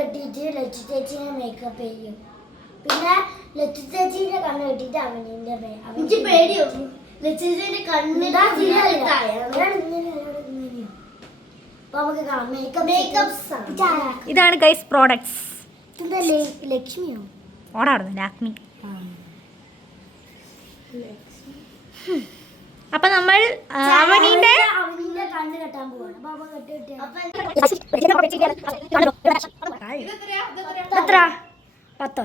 കെട്ടിയിട്ട് ലച്ചു ചേച്ചീനെ മേക്കപ്പ് ചെയ്യും. പിന്നെ ലച്ചു ചേച്ചീന്റെ കണ്ണ് കെട്ടിയിട്ട് അവനിന്റെ എനിക്ക് പേടിയോ ലച്ചു ചേച്ചീന്റെ കണ്ണ് ഇതാണ് ഗൈസ് പ്രോഡക്ട്സ്. ലക്ഷ്മിയോ ഓടാടുന്നു ലാക്മി. അപ്പൊ നമ്മൾ അവനിന്റെ കണ്ണ് കെട്ടാൻ പോവാണ്. എത്ര 10?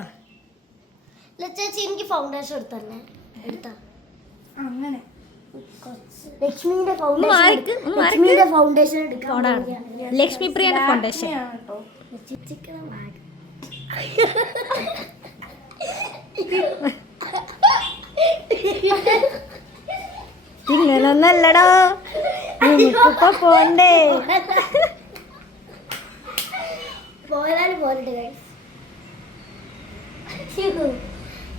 ലച്ചേച്ചി എനിക്ക് ഫൗണ്ടേഷൻ എടുത്തന്നെ എടുത്താ അങ്ങനെ ലക്ഷ്മിയുടെ ഫൗണ്ടേഷൻ എടുക്കാം. ലക്ഷ്മി പ്രിയന്റെ ഫൗണ്ടേഷൻ. ഇങ്ങനൊന്നല്ലടോ ഇപ്പൊ പോണ്ടേ പോയാലും പോരട്ടെ.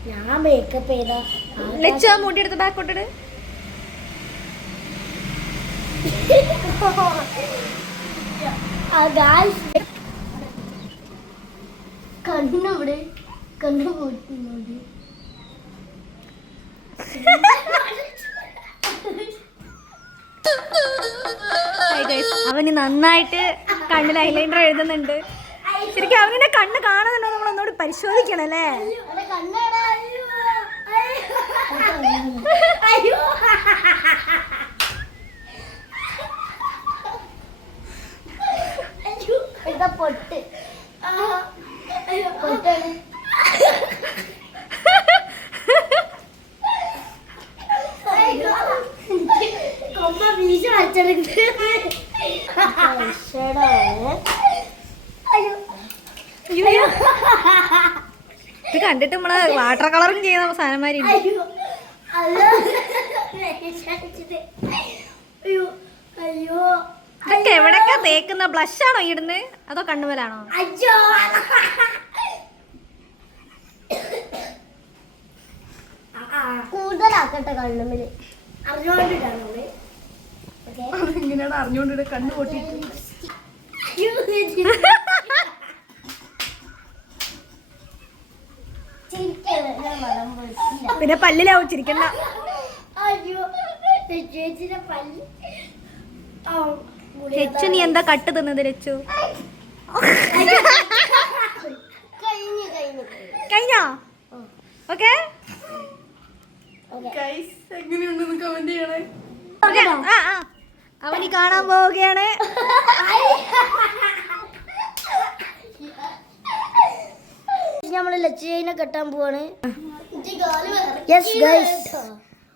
ഞാൻ മേക്കപ്പ് ചെയ്താ ലച്ചു ആ മുടി എടുത്ത് ബാക്ക് കൊണ്ടിട്. കണ്ണവിടെ കണ്ണു പൊട്ടുന്നുണ്ട്. അവന് നന്നായിട്ട് കണ്ണിൽ ഐലൈനർ എഴുതുന്നുണ്ട്. ശരിക്കും അവനെ കണ്ണ് കാണുന്നുണ്ടോ നമ്മൾ ഒന്നുകൂടി പരിശോധിക്കണം അല്ലേ? പൊട്ട് പൊട്ടാണ്. കൊമ്പ വീശ വരച്ചെടുക്കുന്നത്. ഇത് കണ്ടിട്ട് നമ്മള് വാട്ടർ കളറും ചെയ്യുന്ന സാധനന്മാര് ഇതൊക്കെ എവിടൊക്കെ തേക്കുന്ന ബ്ലഷാണോ ഇടുന്നത് അതോ കണ്ണുമലാണോ? കൂടുതലാക്കട്ടെ കണ്ണുമല് അറിഞ്ഞോണ്ടിട്ടാണ് ഇങ്ങനെയാണ് അറിഞ്ഞോണ്ടിട്ട് കണ്ണു പൊട്ടിട്ട്. പിന്നെ പല്ലിലാവും ചിരിക്കണ്ട. രച്ചു നീ എന്താ കട്ട് തിന്നത് രച്ചു? കഴിഞ്ഞോ? ഓക്കെ അവനി കാണാൻ പോവുകയാണ്. നമ്മള് ലച്ചുവിനെ കെട്ടാൻ പോവാണ്.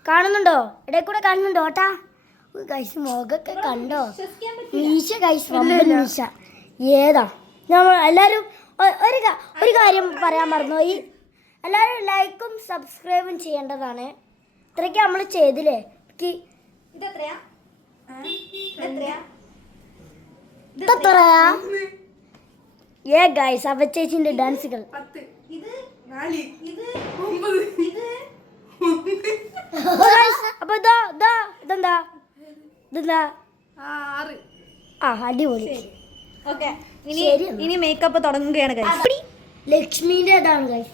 കാണുന്നുണ്ടോ? ഇടയിൽ കൂടെ കാണുന്നുണ്ടോ? ഓട്ടാ ഗൈസ് മുഖൊക്കെ കണ്ടോ? മീശ ഗൈസ് മീശ ഏതാ? നമ്മൾ എല്ലാവരും ഒരു കാര്യം പറയാൻ മറന്നുപോയി. എല്ലാവരും ലൈക്കും സബ്സ്ക്രൈബും ചെയ്യേണ്ടതാണ്. ഇത്രയ്ക്ക് നമ്മൾ ചെയ്തില്ലേ? ഏ ഗൈസ് അവ ചേച്ചിന്റെ ഡാൻസുകൾ അപ്പൊ ഇതെന്താ അടിപൊളി. ഇനി മേക്കപ്പ് തുടങ്ങുകയാണ് ഗൈസ്. ലക്ഷ്മിന്റെ ഇതാണ് ഗൈസ്.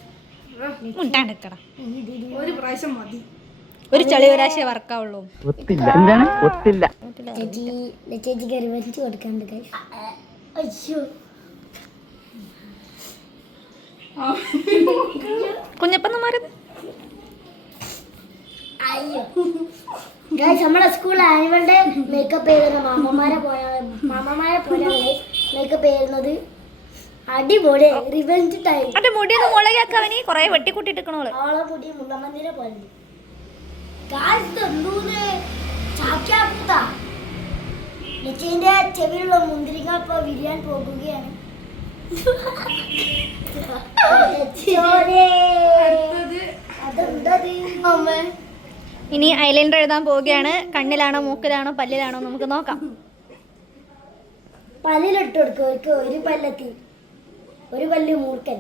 ഒരു പ്രാവശ്യം മതി. ഒരു ചളി ഒരാശയെ വർക്കാവുള്ളൂ. ചേച്ചിക്ക് റിവെഞ്ച് കൊടുക്കാണ്ട് ഗൈസ്. അയ്യോ കുഞ്ഞപ്പന്ന് മാറുന്നു. അയ്യോ ഗൈസ് നമ്മളെ സ്കൂളിൽ ആനുവൽ ഡേ മേക്കപ്പ് ചെയ്ത മാമന്മാരെ പോലെയാണ് മേക്കപ്പ് ചെയ്യുന്നത്. അടിപൊളി റിവെഞ്ച് ടൈം. അവന്റെ മുടിയൊന്ന് മുളകാക്കവന് കൊറേ വെട്ടിക്കൂട്ടിട്ടിക്കണോള്. അവളെ മുടി മുള്ളമന്തിരെ പോലെ. ലച്ചിന്റെ ചെവിയിലുള്ള മുന്തിരിങ്ങ ഇപ്പൊ വിരിയാൻ പോകുകയാണ്. ഇനി ഐലൈനർ എഴുതാൻ പോവുകയാണ്. കണ്ണിലാണോ മൂക്കിലാണോ പല്ലിലാണോ നമുക്ക് നോക്കാം. പല്ലിലിട്ട് കൊടുക്കും. ഒരു പല്ലെത്തി ഒരു പല്ല് മൂർക്കൻ.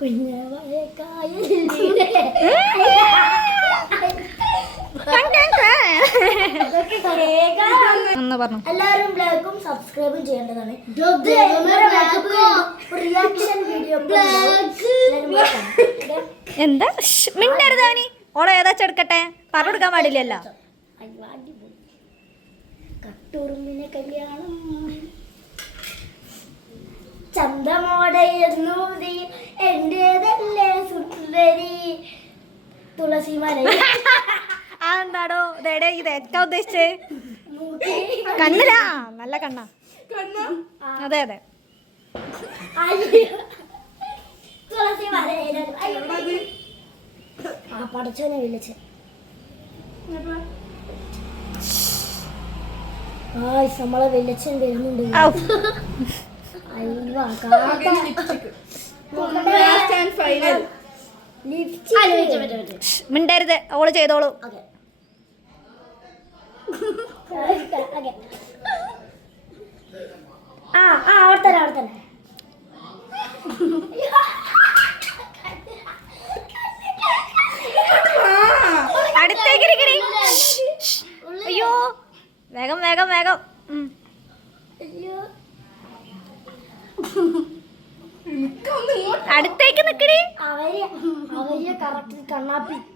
കുഞ്ഞവായ എല്ലാവരും ബ്ലാക്കും സബ്സ്ക്രൈബും ചെയ്യേണ്ടതാണ്. റിയാക്ഷൻ വീഡിയോ എന്താ മിണ്ടരുത് അവനി ഓളെ ഏതാ ചെടുക്കട്ടെ പറഞ്ഞു കൊടുക്കാൻ പാടില്ലല്ലോ. കട്ടുറുമ്പിനെ കല്യാണം ചന്തമോടെയെന്നു എന്റേതല്ലേ സുന്ദരി തുളസിമല. അതെന്താടോ ഇതേടെ ഇത് ഏറ്റവും ഉദ്ദേശിച്ചേ കണ്ണിലാ നല്ല കണ്ണാ. അതെ അതെ തുളസിമല ആ പടച്ചോനെ വിളിച്ച് നമ്മളെ വെളിച്ചം വരുന്നുണ്ട്. മിണ്ടരുത് ഓള് ചെയ്തോളൂ. അവിടെ തന്നെ അടുത്തേക്ക് അയ്യോ വേഗം വേഗം വേഗം. അടുത്തേക്ക് നിക്കടി.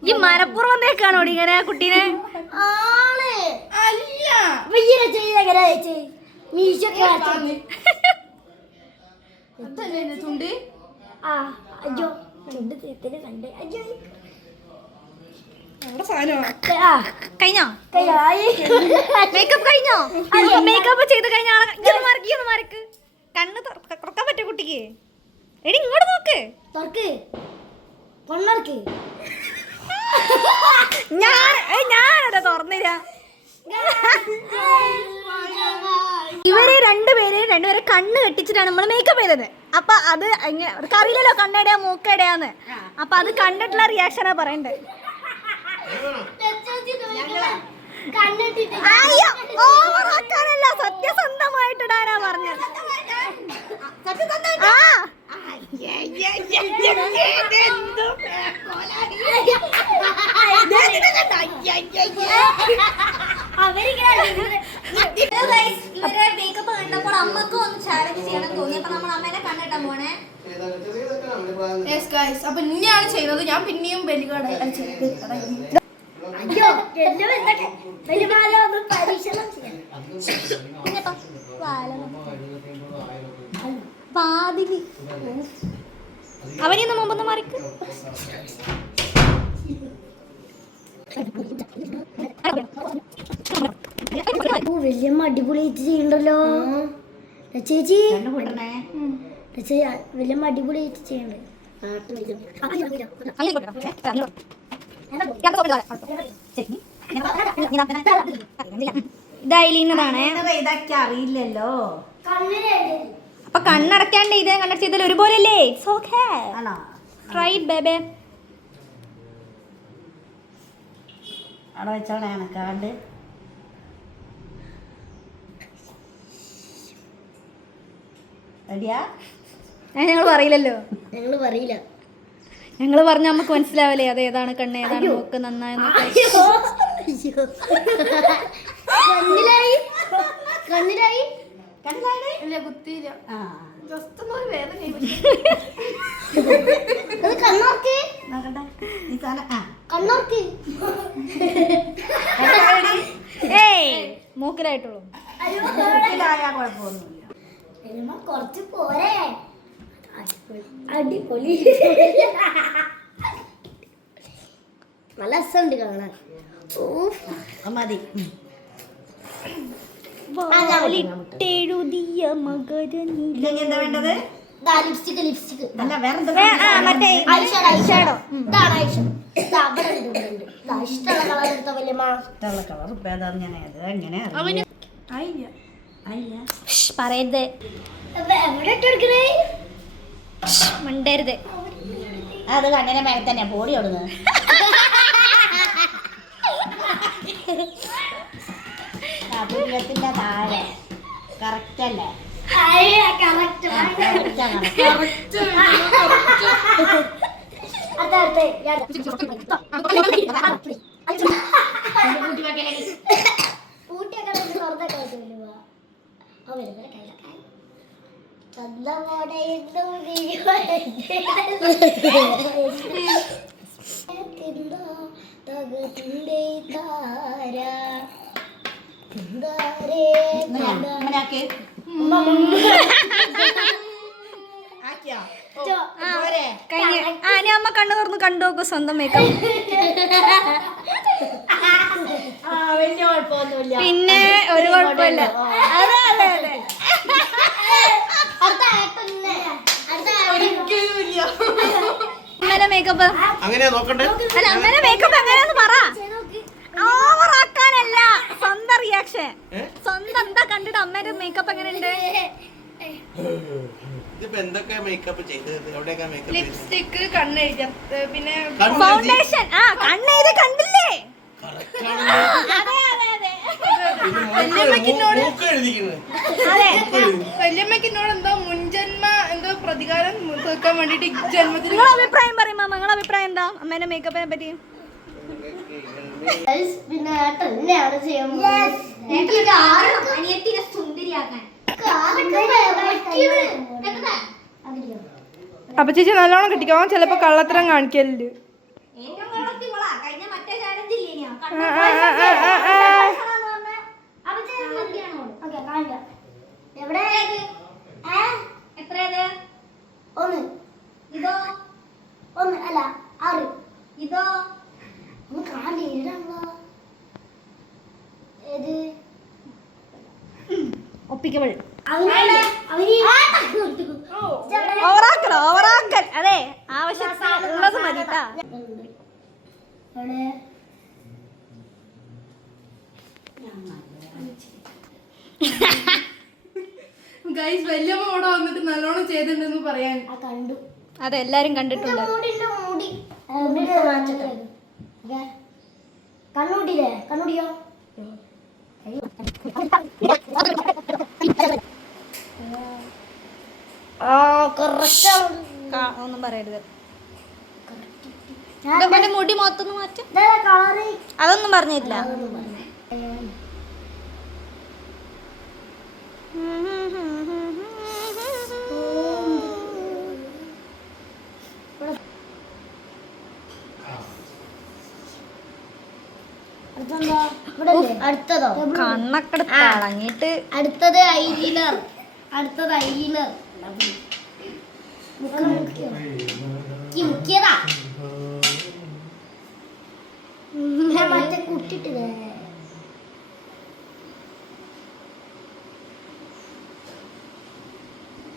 ഈ മനപ്പുറം തേക്കാണോടി ഇങ്ങനെ കുട്ടീനെ? അയ്യോ കഴിഞ്ഞോ മേക്കപ്പ് കഴിഞ്ഞോ? മേക്കപ്പ് ചെയ്ത് കഴിഞ്ഞ മാർക്ക് കണ്ണ് തുറക്കാൻ പറ്റും കുട്ടിക്ക്. എടി ഇങ്ങോട്ട് നോക്ക്. ഞാനതാ തുറന്നില്ല. ഇവര് രണ്ടുപേരെ കണ്ണ് കെട്ടിച്ചിട്ടാണ് നമ്മൾ മേക്കപ്പ് ചെയ്തത്. അപ്പൊ അത് അവർക്ക് അറിയില്ലല്ലോ കണ്ണെടയാ മൂക്കെടയാന്ന്. അപ്പൊ അത് കണ്ടിട്ടുള്ള റിയാക്ഷനാ പറയണ്ടേ. ഓവറാക്കാനല്ല സത്യസന്ധമായിട്ടിടാനാ പറഞ്ഞത്. ഇവരെ മേക്കപ്പ് കണ്ടപ്പോൾ അമ്മക്ക് ഒന്ന് ചാലഞ്ച് ചെയ്യണം തോന്നി. അപ്പൊ നമ്മൾ അമ്മേനെ കണ്ടിട്ടാ പോണേ. അപ്പൊ ഇനിയാണ് ചെയ്യുന്നത്. ഞാൻ പിന്നെയും ബലികട അവനെയൊന്ന് മുമ്പൊന്ന് മറിക്ക്. വല്യമ്മ അടിപൊളിയായിട്ട് ചെയ്യണ്ടല്ലോ ചേച്ചി. വല്യമ്മ അടിപൊളിയായിട്ട് ചെയ്യണ്ടേ. ഇതായില്ലതാണേ. ഇതൊക്കെ അറിയില്ലല്ലോ. അപ്പൊ കണ്ണടക്കാണ്ട് ഇതേ കണ്ണടച്ച് ചെയ്താൽ ഒരുപോലെയല്ലേ? Try it ബേബേ. അവിടെ വെച്ചോളെ കണക്കാണ്ട്. ഞങ്ങൾ പറയില്ലല്ലോ. ഞങ്ങള് പറയില്ല. ഞങ്ങൾ പറഞ്ഞ നമുക്ക് മനസ്സിലാവില്ലേ അത് ഏതാണ് കണ്ണ് ഏതാണ് മൂക്ക് നന്നായെന്ന്. കണ്ണിലായി കുത്തിയില്ല. മൂക്കിലായിട്ടുള്ളൂ. കുറച്ച് പോരെ. അടിപൊളി നല്ല രസമുണ്ട് കാണാൻ. മതി. എഴുതിയ മകരനില. എന്താ വേണ്ടത്? ലിപ്സ്റ്റിക് അല്ല വേറെന്താ? മറ്റേ ഐഷാഡോ. ഇതാണ് ഇഷ്ടമുള്ള കളർ എടുത്ത വല്യമ്മ. ഇഷ്ടമുള്ള കളർ ഇപ്പൊ ഏതാന്ന് ഞാൻ എങ്ങനെ പറയരുത്. എവിടെ ഇട്ടെടുക്കണേ? മിണ്ടരുത്. അത് കണ്ണിനെ മേലെ തന്നെ പോടി ഓടുന്നത്. താഴെ കറക്റ്റ് അല്ലേ? കറക്റ്റ് കറക്റ്റാ ഇനി അമ്മ കണ്ണു തുറന്ന് കണ്ടു നോക്കൂ സ്വന്തം മേക്കപ്പ്. വലിയ കുഴപ്പമൊന്നുമില്ല. പിന്നെ ഒരു കുഴപ്പമില്ല. അതെ അതെ അതെ. അമ്മേടെ മേക്കപ്പ് അങ്ങനെയാ നോക്കണ്ടേ? അല്ല അമ്മേടെ മേക്കപ്പ് എങ്ങനെയാന്ന് പറ. ഓവറാക്കാനല്ല, സ്വന്തം റിയാക്ഷൻ. സ്വന്തം എന്താ കണ്ടിട്ട് അമ്മേടെ മേക്കപ്പ് എങ്ങനെയുണ്ട്? ഇതിപ്പോ എന്തൊക്കെ മേക്കപ്പ് ചെയ്തത്? എവിടെയൊക്കെ മേക്കപ്പ്? ലിപ്സ്റ്റിക്ക്, കണ്ണെഴുതി, പിന്നെ ഫൗണ്ടേഷൻ. ആ കണ്ണെഴുതി കണ്ടില്ലേ? അതെ വല്യമ്മക്ക് എന്നോട് എന്തോ മുൻജന്മ എന്തോ പ്രതികാരം തീർക്കാൻ വേണ്ടിട്ട് ജന്മത്തിൽ. നിങ്ങളെ അഭിപ്രായം പറയും മാമ. നിങ്ങളെ അഭിപ്രായം എന്താ അമ്മേന്റെ മേക്കപ്പിനെ പറ്റി? പിന്നെ തന്നെയാണ് ചെയ്യുന്നത്. അനിയത്തിനെ സുന്ദരിയാക്കാൻ. അപ്പൊ ചേച്ചി നല്ലോണം കിട്ടിക്കോ, ചിലപ്പോ കള്ളത്തരം കാണിക്കലുണ്ട്. ഒന്ന് അല്ല 6 ഇതോ ഒന്ന് കാണില്ല. ഏത് ഒപ്പിക്കവൾ. ഓവറാക്കൽ. ഓവറാക്കൽ. അതെ, ആവശ്യമുള്ളത് മതി ട്ടാ. ഗൈസ് വല്യമ്മ ഇവിടെ വന്നിട്ട് നല്ലോണം ചെയ്തിട്ടുണ്ടെന്ന് പറയാൻ കണ്ടു. അതെ, എല്ലാരും കണ്ടിട്ടുണ്ട്. കണ്ണൂട്ടില്ലേ? കണ്ണൂടിയോ? ഒന്നും പറയരുത്. എന്റെ മുടി മൊത്തൊന്ന് മാറ്റും. കളറ് അതൊന്നും പറഞ്ഞിട്ടില്ല. അടുത്തതോ? കണ്ണൊക്കെ തിളങ്ങിട്ട്. അടുത്തത് ഐലൈനർ. അടുത്തത് ഐലൈനർ. മുക്കിയതാ മറ്റേ കുട്ടിട്ടില്ലേ?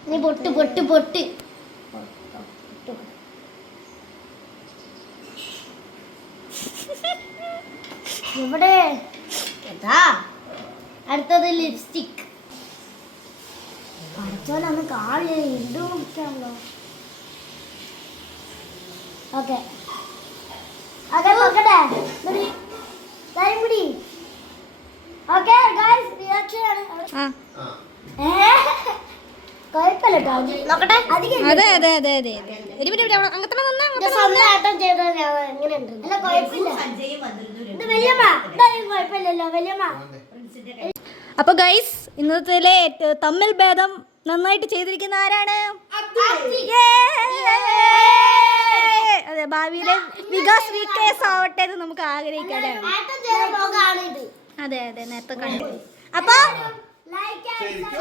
നീ പൊട്ട് പൊട്ട് പൊട്ട്. ഇവിടെ അടുത്തത് ലിപ്സ്റ്റിക്. പഠിച്ചോലന്ന് കാണില്ല, ഇണ്ടു നോക്കിയാണല്ലോ. ഓക്കെ ഓക്കെ നോക്കട്ടെ. ഓക്കെ ഗൈസ്, റിയാക്ഷൻ ആണ്. കുഴപ്പമില്ല നോക്കട്ടെ. അതെ അതെ അതെ അതെ ഒരു മിനിറ്റ് അങ്ങനത്തെ സ്വന്തമായിട്ടും ചെയ്തത് എങ്ങനെയുണ്ട്? അല്ല കുഴപ്പമില്ല. ഇത് വല്യമ്മ കുഴപ്പമില്ലല്ലോ വല്യമ്മ. അപ്പൊ ഗൈസ്, ഇന്നത്തെ തമ്മിൽ ഭേദം നന്നായിട്ട് ചെയ്തിരിക്കുന്ന ആരാണ്? അതെ, ഭാവിയിലെ വികാസ് വികേസ് ആവട്ടെ എന്ന് നമുക്ക് ആഗ്രഹിക്കാം. അതെ അതെ, നേരത്തെ കണ്ടു. അപ്പൊ ശരിക്കും